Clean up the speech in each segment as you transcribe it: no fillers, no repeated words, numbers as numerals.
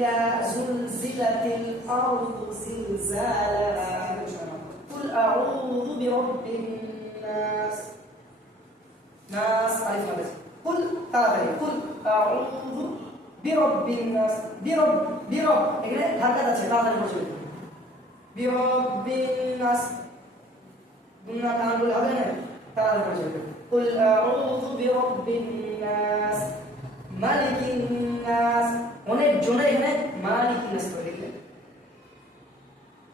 إذا زلزلت الأرض زلزالها قل أعوذ برب الناس ناس ألف قل তাড়াতাড়ি قل أعوذ برب الناس برب এখানে ধাক্কা আছে তাড়াতাড়ি বসে برب الناس গুণা টান বলে হবে না তাড়াতাড়ি বসে قل أعوذ برب الناس مالك الناس অনেক জনে এখানে মালিক নাস করে লিখলেন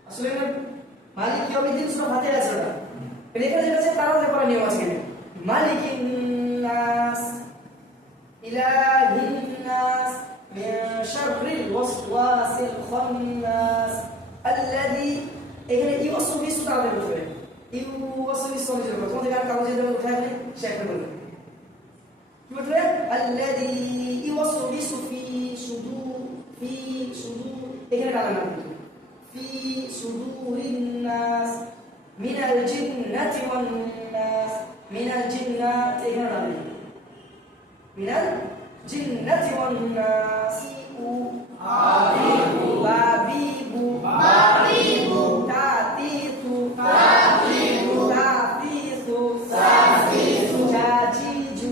আসলে মালিক কি হবে দিন সূরা ফাতিহা আছে ওটা এখানে যেটা আছে তাড়াতাড়ি করার নিয়ম আছে এখানে মালিকিন নাস ইলাহিন নাস মিন শাররিল ওয়াসওয়াসিল খান্নাস আল্লাযী এখানে ইউওয়াসওয়িসু তাড়াতাড়ি বলবে ইউওয়াসওয়িসু হবে যেটা তোমাদের কাছে কাগজে দেওয়া উঠায় নেই সেটা বলবে কি বলবে আল্লাযী ইউওয়াসওয়িসু ফি সুদূর এখানে কালা নাম কিন্তু ফি সুদূরিন নাস মিনাল জিন্নাতি ওয়ান নাস মিনাল জিন্নাতি এখানে নাম মিনাল জিন্নাতি ওয়ান নাস আবিবু বাবিবু তাতিতু তাফিসু জাজিজু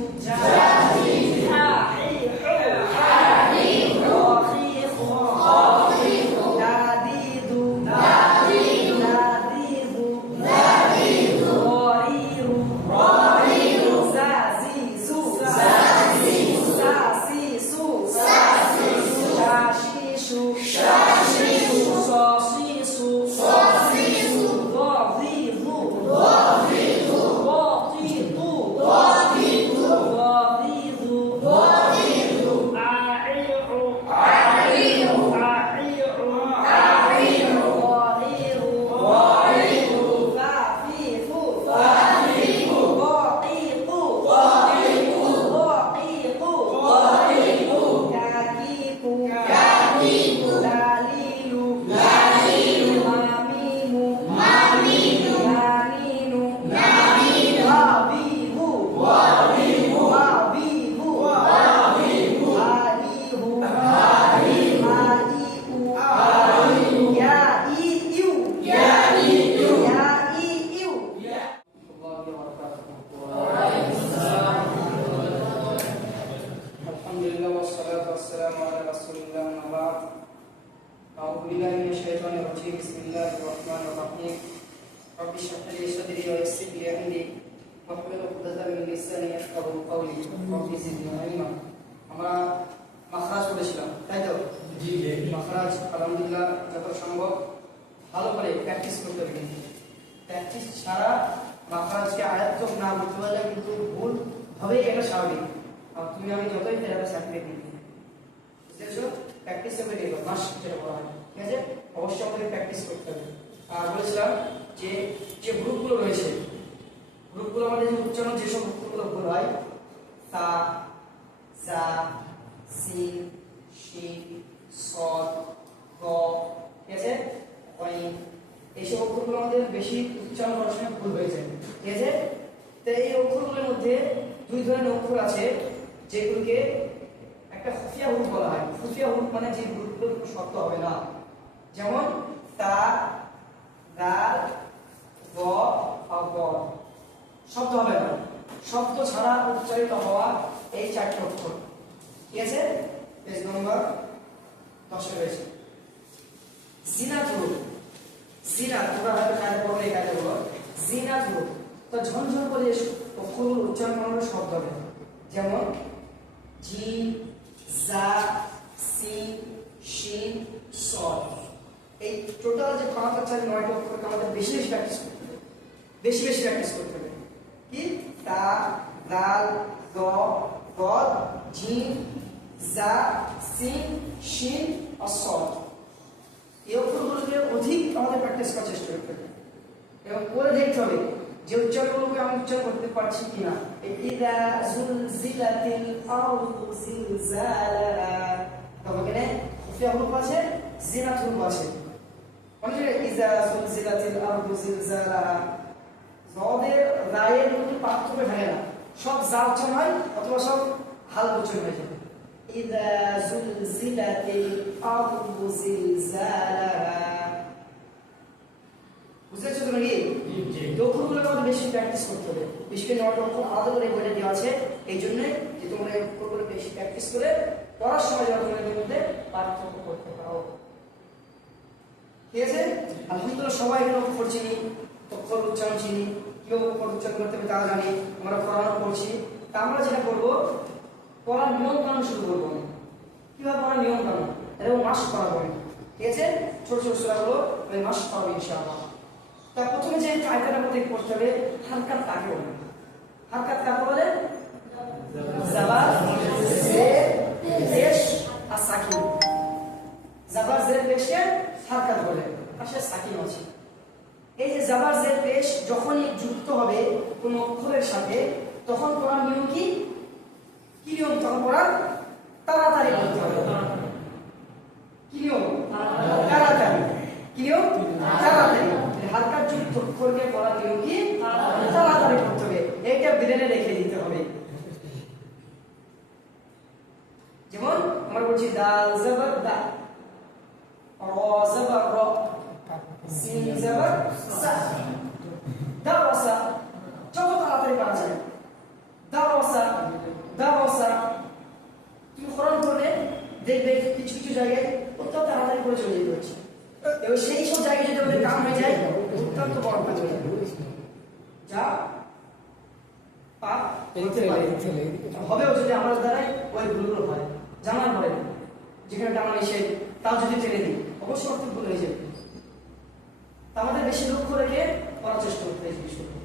আমরা মাখরাজ করেছিলাম তাই তো জি মাখরাজ আলহামদুলিল্লাহ যত সম্ভব ভালো করে প্র্যাকটিস করতে হবে প্র্যাকটিস ছাড়া মাখরাজকে আয়ত্ত না করতে পারলে কিন্তু ভুল হবে এটা স্বাভাবিক আর তুমি আমি যতই ফেরাবে সার্টিফিকেট নিতে বুঝেছো প্র্যাকটিস করে দেখো মাস যেটা বলা হয় ঠিক আছে অবশ্যই আমাদের প্র্যাকটিস করতে হবে আর বলেছিলাম যে যে গ্রুপগুলো রয়েছে গ্রুপগুলো আমাদের যে উচ্চারণ যেসব গ্রুপগুলো ভুল হয় তা জা সিন শিন সদ গ ঠিক আছে এইসব অক্ষরগুলো আমাদের বেশি উচ্চারণ করার সময় ভুল হয়ে যায় ঠিক আছে তো এই অক্ষরগুলোর মধ্যে দুই ধরনের অক্ষর আছে যেগুলোকে একটা খুফিয়া হুরুফ বলা হয় খুফিয়া হুরুফ মানে যে হুরুফগুলো শব্দ হবে না যেমন তা দাল গ আর গ শব্দ হবে না শব্দ ছাড়া উচ্চারিত হওয়া এই চারটি অক্ষর ঠিক আছে পেজ নম্বর 10 এ রয়েছে জিনাত হুরুফ জিনাত তোমরা হয়তো কানে পড়লে কানে বলো জিনাত হুরুফ তো ঝনঝন করে অক্ষরগুলো উচ্চারণ করার শব্দ হবে যেমন জিম জা সিন শিন সদ এই টোটাল যে 5 আর 4 9টি অক্ষরকে আমাদের বেশি বেশি প্র্যাকটিস করতে হবে বেশি বেশি প্র্যাকটিস করতে হবে কি তা দাল দ গদ জিম জা সিন শিন আর সদ এই অক্ষরগুলোকে অধিক আমাদের প্র্যাকটিস করার চেষ্টা করতে হবে এবং করে দেখতে হবে যে উচ্চারণগুলোকে আমি উচ্চারণ করতে পারছি কিনা ইদা জুলজিলাতিল আরদু জিলজালাহা তবে এখানে খুফিয়া হুরুফ আছে জিনাত হুরুফ আছে মানে ইদা জুলজিলাতিল আরদু জিলজালাহা জদের রায়ের মধ্যে পার্থক্য থাকে না সব জা উচ্চারণ হয় অথবা সব হাল উচ্চারণ হয়ে যায় ইযা যুলজিলাতিল আরদু জিলজালাহা। বুঝেছো তোমরা কি? জি। অক্ষরগুলো আমাদের বেশি প্র্যাকটিস করতে হবে। বিশেষ করে 9টা অক্ষর আলাদা করে বলে দেওয়া আছে, এই জন্য যে তোমরা এই অক্ষরগুলো বেশি প্র্যাকটিস করে পড়ার সময় যেন তোমরা এর মধ্যে পার্থক্য করতে পারো। ঠিক আছে? আলহামদুলিল্লাহ সবাই এখানে অক্ষর চিনি, অক্ষর উচ্চারণ চিনি, কিভাবে অক্ষর উচ্চারণ করতে হবে তা জানি, আমরা পড়ানো করছি। তা আমরা যেটা করবো, পড়ার নিয়ম কানুন শুরু করবো। কিভাবে পড়ার নিয়ম কানুন এবং মাস পড়াবো। ঠিক আছে? ছোট ছোট সূরাগুলো ওই মাস পড়াবো ইনশাআল্লাহ। তা প্রথমে যে কায়দাটা আমাদের পড়তে হবে, হারকাত কাকে বলে? হারকাত কাকে বলে? জাবার জের পেশ আর সাকিন। জাবার জের পেশে হারকাত বলে, পাশে সাকিন আছে। এই যে জাবার জের পেশ যখনই যুক্ত হবে কোন অক্ষরের সাথে, তখন পড়ার নিয়ম কি? কি নিয়ম তখন পড়ার? তাড়াতাড়ি পড়তে হবে। কি নিয়ম? তাড়াতাড়ি। কি নিয়ম? তাড়াতাড়ি। হালকা যুক্ত অক্ষরকে পড়ার নিয়ম কি? তাড়াতাড়ি পড়তে হবে। এইটা ব্রেনে রেখে দিতে হবে। যেমন আমরা বলছি দাল জবর দা, র জবর র, সিন জবর সা, দাওসা। যত তাড়াতাড়ি পারা যায় দাওসা দাওসা। তুমি কোরআন পড়লে দেখবে কিছু কিছু জায়গায় অত তাড়াতাড়ি করে চলে যেতে হচ্ছে। এবার সেই সব জায়গায় যদি আমাদের কাম হয়ে যায়, অত্যন্ত বড় কাজ হয়ে যাবে। যা পাপ হবেও যদি আমাদের দ্বারাই ওই ভুলগুলো হয়, জানার পরে যেখানে টানা নিষেধ তাও যদি টেনে দিই, অবশ্যই অর্থ ভুল হয়ে যাবে। আমাদের বেশি লক্ষ্য রেখে করার চেষ্টা করতে হবে বিষয়টা।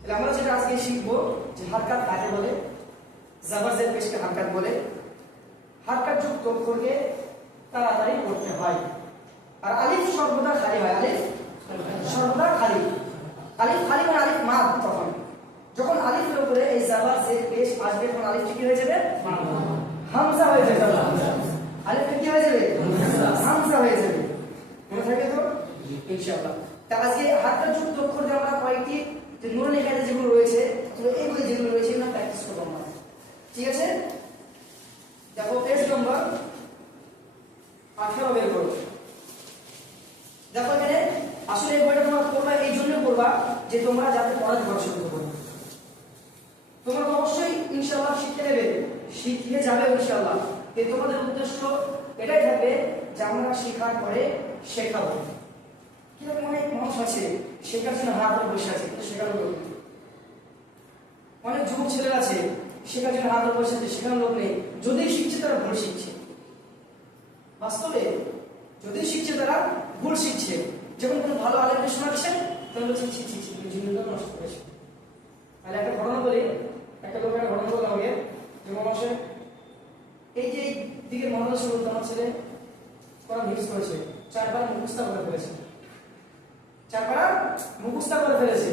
তাহলে আমরা যেটা আজকে শিখবো যে হারকাত কাকে বলে, জাবার জের পেশকে হারকাত বলে। হারকাত যুক্ত অক্ষরকে তাড়াতাড়ি পড়তে হয়। আর আলিফ সর্বদা খালি হয়, আলিফ সর্বদা খালি। আলিফ খালি মানে আলিফ মাদ। তখন যখন আলিফের উপরে এই জাবার জের পেশ আসবে, তখন আলিফটি কি হয়ে যাবে? হামজা হয়ে যাবে। আলিফটা কি হয়ে যাবে? হামজা হয়ে যাবে। মনে থাকে তো ইনশাআল্লাহ। তা আজকে হারকাত যুক্ত অক্ষর দিয়ে আমরা কয়েকটি যে নুরানি কায়দা যেগুলো রয়েছে, তো এইগুলো যেগুলো রয়েছে না প্র্যাকটিস করব আমরা। ঠিক আছে? দেখো পেজ নম্বর 18 বের করো। দেখো এখানে আসলে এই বইটা তোমরা পড়বা এই জন্য পড়বা যে তোমরা যাতে পড়াতে পারো শুরু করো। তোমরা তো অবশ্যই ইনশাআল্লাহ শিখতে নেবে, শিখে যাবে ইনশাআল্লাহ। এই তোমাদের উদ্দেশ্য এটাই থাকবে যে আমরা শেখার পরে শেখাবো। কিরকম অনেক মানুষ আছে শেখার জন্য হাত ধরে বসে আছে, কিন্তু শেখানোর লোক নেই। অনেক যুবক ছেলেরা আছে শেখার জন্য হাত ধরে বসে আছে, শেখানোর লোক নেই। যদি শিখছে তারা ভুল শিখছে। বাস্তবে যদি শিখছে তারা ভুল শিখছে। যখন কোনো ভালো আলেমকে শোনাচ্ছেন তখন বলছেন ছি ছি ছি, তুমি জীবনটা নষ্ট করেছে। তাহলে একটা ঘটনা বলি, একটা লোকের ঘটনা বললাম আগে। যেমন আসে এই যে দিকের মহাদেশ বলতে আমার ছেলে কোরআন হিফজ করেছে, 4 বার মুখস্থ করে ফেলেছে। 4 বার মুখস্থ করে ফেলেছে।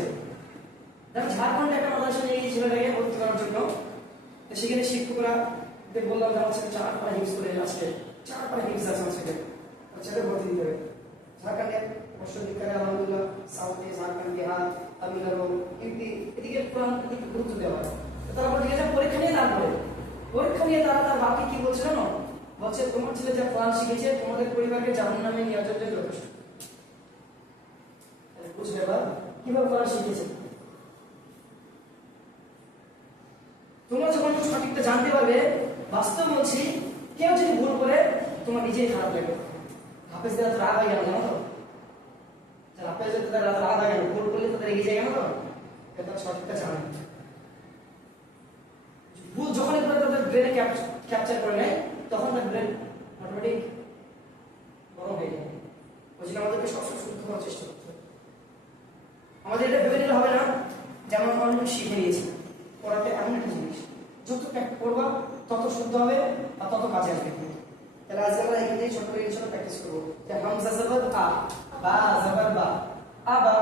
দেখো ঝাড়খণ্ডে একটা মাদ্রাসা নিয়ে গিয়ে ছেলেটাকে ভর্তি করার জন্য, সেখানে শিক্ষকরা বললাম যে আমার ছেলে 4 বার হিফজ করে আসছে, 4 বার হিফজ আছে আমার ছেলে, ছেলে ভর্তি দিতে হবে। ঝাড়খণ্ডের অশ্ববিদ্যালয় আলহামদুলিল্লাহ, সাউথে ঝাড়খণ্ড, বিহার, তামিলনাড়ু, এমপি এদিকে কোরআন দিকে গুরুত্ব দেওয়া হয়। তারা বলতে গেছে পরীক্ষা নিয়ে তারপরে পরীক্ষা নিয়ে তারা তার বাকি কি বলছে জানো? বলছে তোমার ছেলে যা কোরআন শিখেছে তোমাদের পরিবারকে জাহান্নামে নিয়ে যাওয়ার জন্য যথেষ্ট। বুঝলে বা কিভাবে কোরআন শিখেছে? তোমরা যখন সঠিকটা জানতে পারবে, বাস্তব বলছি কেউ যদি ভুল করে তোমার নিজেই খারাপ লাগবে। হাফেজদের তো রাগ হয়ে গেল জানো তো? হাফেজদের রাগ হয়ে গেল, ভুল করলে তাদের এগিয়ে যায় কেন? তো তারা সঠিকটা জানে। ভুল যখনই করে তাদের ব্রেনে ক্যাপচার করে নেয়, তখন তার ব্রেন অটোমেটিক গরম হয়ে যায়। ওই জন্য আমাদেরকে সবসময় শুদ্ধ করার চেষ্টা করতে হবে। আমাদের এটা ভেবে নিলে হবে না যে আমরা অনেক শিখে নিয়েছি। পড়াতে এমন একটা জিনিস, যত পড়বা তত শুদ্ধ হবে আর তত কাজে আসবে। তাহলে আজকে আমরা এখান থেকে ছোট করে ইনশাআল্লাহ প্র্যাকটিস করবো। যে হামজা জবর আ, বা জবর বা, আবা।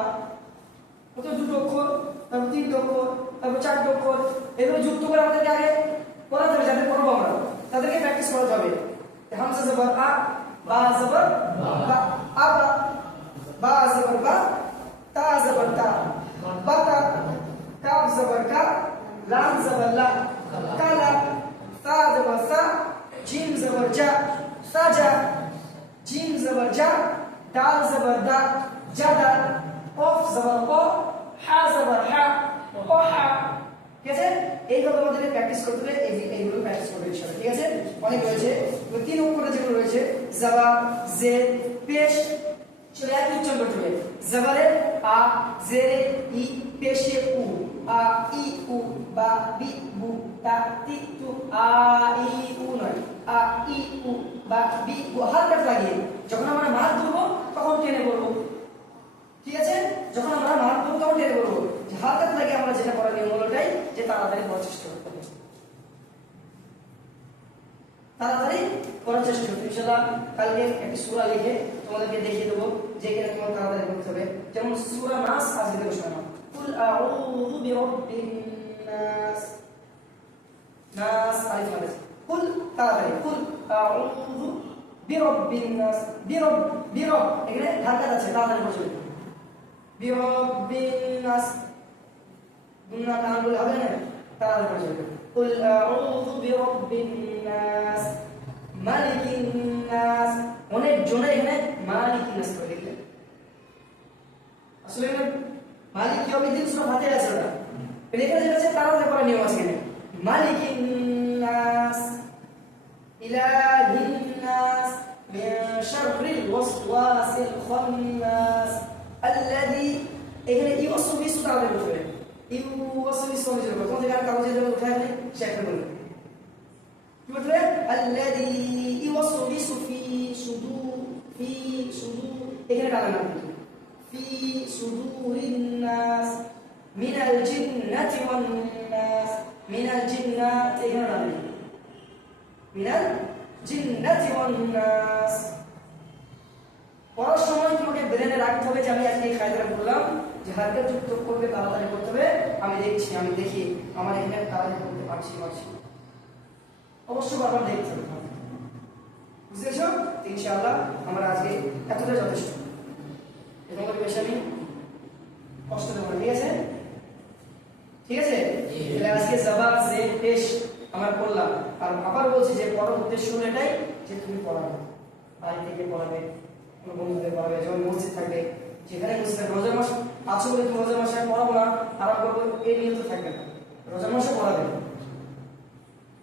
কত দুটো অক্ষর, তারপর 3টা অক্ষর, তারপর 4টা অক্ষর, এগুলো যুক্ত করে আমাদেরকে আগে পড়াতে হবে। যাদের পড়বো আমরা তাদেরকে প্র্যাকটিস করাতে হবে। হামজা জবর আ, বা জবর বা, আবা, বা জবর বা, তা জবর তা, বাতা, কাফ জবর কা, লাম জবর লা, কালা, সা জবর সা, जीम जबर जा साजा जीम जबर जा दाल जबर दा जादा কফ জবর ক হা জবর হা কহা ঠিক আছে এইভাবে আমাদের প্র্যাকটিস করতে হবে এইগুলো প্র্যাকটিস করতে হবে ঠিক আছে অনেক রয়েছে তো তিন অক্ষরে যেগুলো রয়েছে জাবা জেদ পেশ চলে একই উচ্চারণ করতে হবে জবরে আ জেরে ই পেশে উ আ ই উ বা বি বু তা তি তু আ ই উ নয় আ ই উ বা বি বু হালকা লাগিয়ে যখন আমরা মাছ ধরবো তখন টেনে বলবো ঠিক আছে যখন আমরা মাছ ধরবো তখন টেনে বলবো যে হালকা লাগে আমরা যেটা করার নিয়ম হলো এটাই যে তাড়াতাড়ি করার চেষ্টা করতে হবে তাড়াতাড়ি করার চেষ্টা করতে ইনশাআল্লাহ কালকে একটা সূরা লিখে তোমাদেরকে দেখিয়ে দেবো যে এখানে তোমার তাড়াতাড়ি করতে হবে যেমন সূরা নাস আজকে দেখো শোনো কুল আউযু বিরাব্বিন নাস নাস আলিফ লাম কুল তাড়াতাড়ি কুল আউযু বিরাব্বিন নাস বিরব এখানে ঢাকা আছে তাড়াতাড়ি বলতে হবে বিরাব্বিন নাস গুণা কান বলে হবে না তাড়াতাড়ি বলতে হবে কুল আউযু বিরাব্বিন নাস মালিকিন নাস অনেক জনে এখানে মালিকিন নাস করে লিখলেন আসলে মালিক ইয়াউমিদ্দিন সূরা ফাতিহা আছে ওটা এখানে যেটা আছে তাড়াতাড়ি করার নিয়ম আছে এখানে মালিকিন নাস ইলাহিন নাস মিন শাররিল ওয়াসওয়াসিল খান্নাস আল্লাযী এখানে ইউওয়াসবিসু তাড়াতাড়ি বলতে হবে ইউওয়াসবিসু হবে যেটা কোন জায়গায় কাগজে যেটা উঠায় নেই সেটা বলবে কি বলতে হবে আল্লাযী ইউওয়াসবিসু ফি সুদুর এখানে কালা নাম দিতে ফি সুদুরিন নাস মিনাল জিন্নাতি ওয়ান নাস মিনাল জিন্নাত এখানে নাম দিতে মিনাল জিন্নাতি ওয়ান নাস পড়ার সময় তোমাকে ব্রেনে রাখতে হবে যে আমি আজকে এই কায়দাটা বললাম যে হারকে যুক্ত করবে তাড়াতাড়ি করতে হবে আমি দেখছি আমি দেখি আমার এখানে তাড়াতাড়ি করতে পারছি অবশ্যই বারবার দেখতে হবে বুঝেছো ইনশাআল্লাহ আমরা আজকে এতটা যথেষ্ট তোমাদের বেশি আমি কষ্ট দেবো ঠিক আছে তাহলে আজকে জবাব যে পেশ আমরা করলাম আর আবার বলছি যে পড়ার উদ্দেশ্য হলো এটাই যে তুমি পড়াবে বাড়ি থেকে পড়াবে কোনো বন্ধুদের পড়াবে যেমন মসজিদ থাকবে যেখানে মসজিদ থাকবে রোজার মাস আছে বলে তুমি রোজার মাসে পড়াবো না আরাম করবো এই নিয়ম তো থাকবে না রোজার মাসে পড়াবে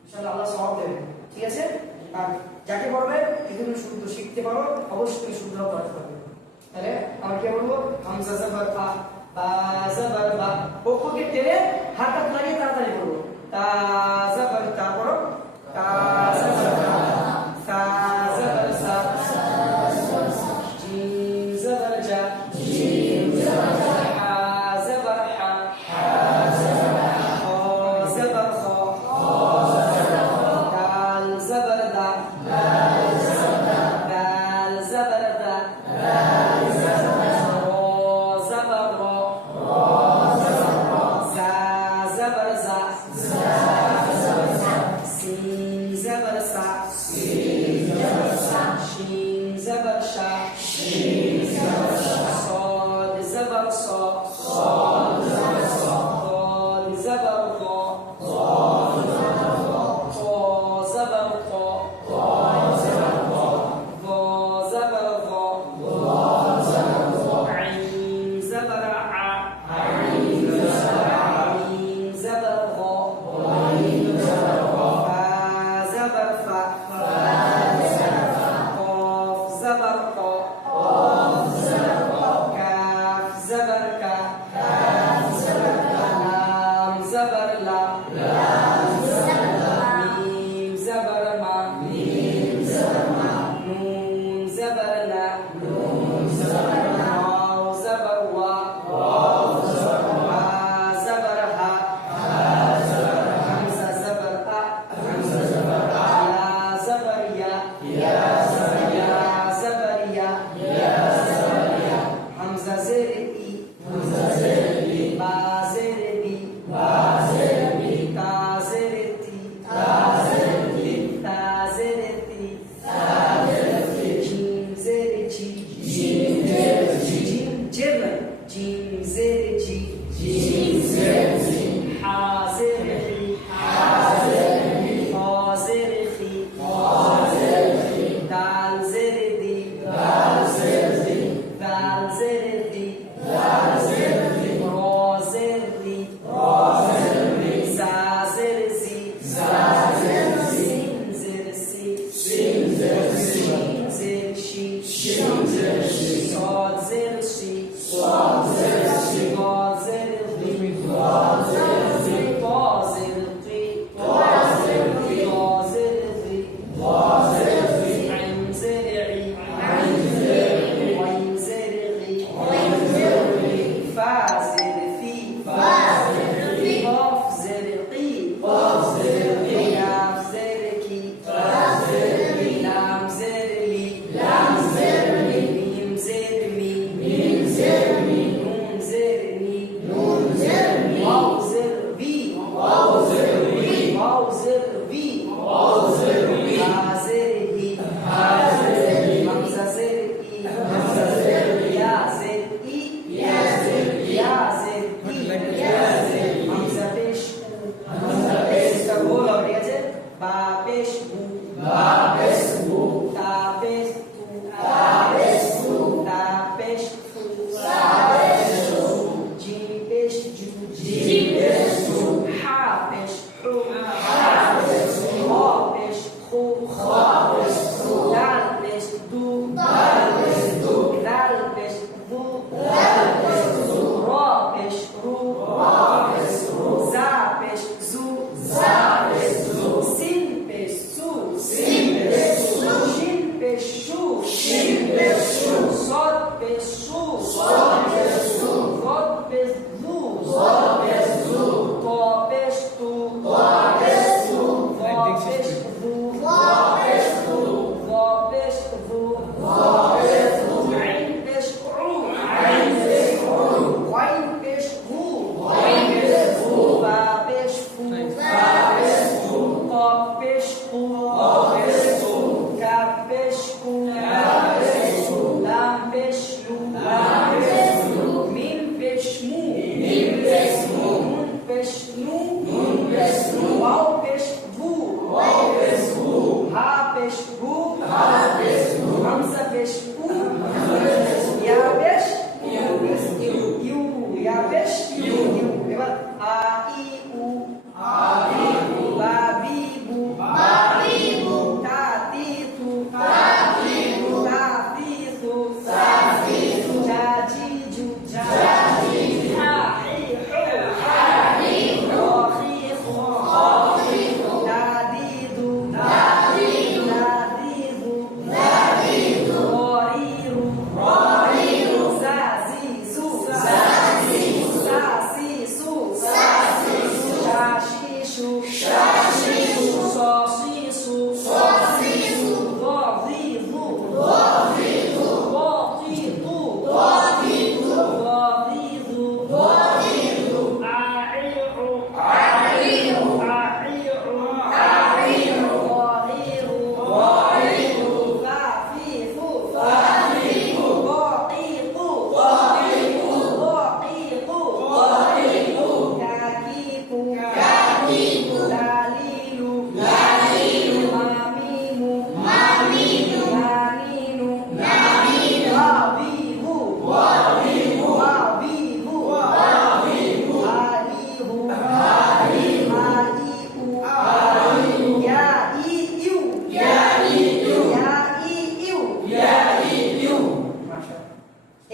ইনশাআল্লাহ আল্লাহ সওয়াব দেবে ঠিক আছে আর যাকে পড়বে যদি তুমি শুদ্ধ শিখতে পারো অবশ্যই তুমি শুদ্ধ পড়াতে পারবে তাহলে আমরা কি বলবো হামজা জবর ফা বা জবর বা ওকে টেনে হাত লাগিয়ে তাড়াতাড়ি পড়বো তা জবর তা পড়ো তা জবর তা সা জবর সা জিম জবর জা জিম জবর জা হা জবর হা হা জবর হা খ জবর খ দাল জবর দা দাল জবর দা দাল জবর দা দাল জবর দা র জবর র زا زبر زا سين زبر سا شين زبر شا صاد زبر صا ضاد زبر ضا طا زبر طا ظا زبر ظا عين زبر ع عين زبر غا فا زبر فا قاف زبر قا كاف زبر كا لام زبر لا ميم زبر ما نون زبر لا واو زبر وا ها زبر ها همزة زبر أ يا زبر يا زبر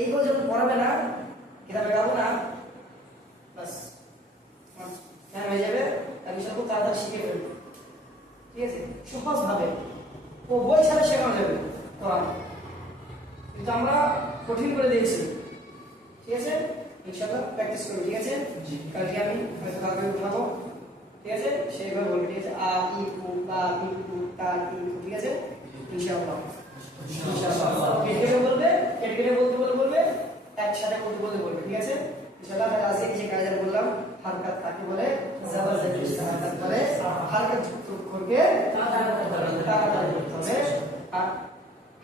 এইগুলো যখন পড়াবে না, কিতাবে গাবো না, বাস জ্ঞান হয়ে যাবে, আমি সব তাড়াতাড়ি শিখে ফেলবো। ঠিক আছে, সহজ ভাবে ও বই ছাড়া শেখানো যাবে কোরআন, কিন্তু আমরা কঠিন করে দিয়েছি। ঠিক আছে, ইনশাআল্লাহ প্র্যাকটিস করবো। ঠিক আছে, কালকে আমি হয়তো কালকে উঠাবো। ঠিক আছে, সেইভাবে বলবো। ঠিক আছে, আ ই কু কা ই কু কা ই কু। ঠিক আছে, ইনশাআল্লাহ ইনশাআল্লাহ কেটে বলবে, কেটে বলতে বলবে, একসাথে বলতে বলবে। ঠিক আছে, ইনশাআল্লাহ। তাহলে আজকে যে কায়দা বললাম, হারকাত কাকে বলে, জাবার জায়গায় হারকাত বলে, হারকাত যুক্ত করকে তাড়াতাড়ি করতে হবে। আর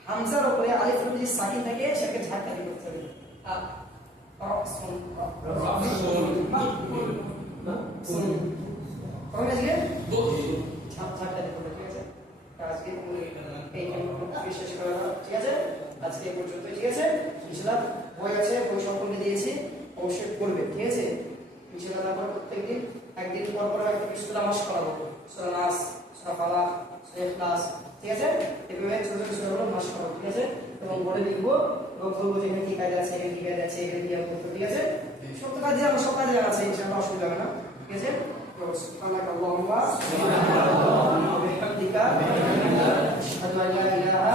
হামজার উপরে আলিফ যদি সাকিন থাকে সেটাকে ঝাড়তালি করতে হবে। রকসুন ঝাড়তালি করবে। ঠিক আছে, আজকে এইখানে বিশেষ করে ঠিক আছে, আজকে এই পর্যন্ত। ঠিক আছে, ইনশাআল্লাহ বই আছে, বই সম্পর্কে দিয়েছি, অবশ্যই করবে। ঠিক আছে, ইনশাআল্লাহ আমরা প্রত্যেকদিন একদিন পর পর একটা কিছু নামাজ করাবো, সূরা নাস, সূরা ফালাক, সূরা ইখলাস। ঠিক আছে, এভাবে ছোট ছোট সূরাগুলো নামাজ করাবো। ঠিক আছে, এবং বলে লিখবো এবং বলবো যে এখানে কি কাজ আছে, এখানে কি কাজ আছে, এখানে কি করতে। ঠিক আছে, সব তো কাজে আমার সব কাজে আছে, ইনশাআল্লাহ অসুবিধা হবে না। ঠিক আছে, তো সুবহানাল্লাহ ওয়া বিহামদিহি আশহাদু আল্লা ইলাহা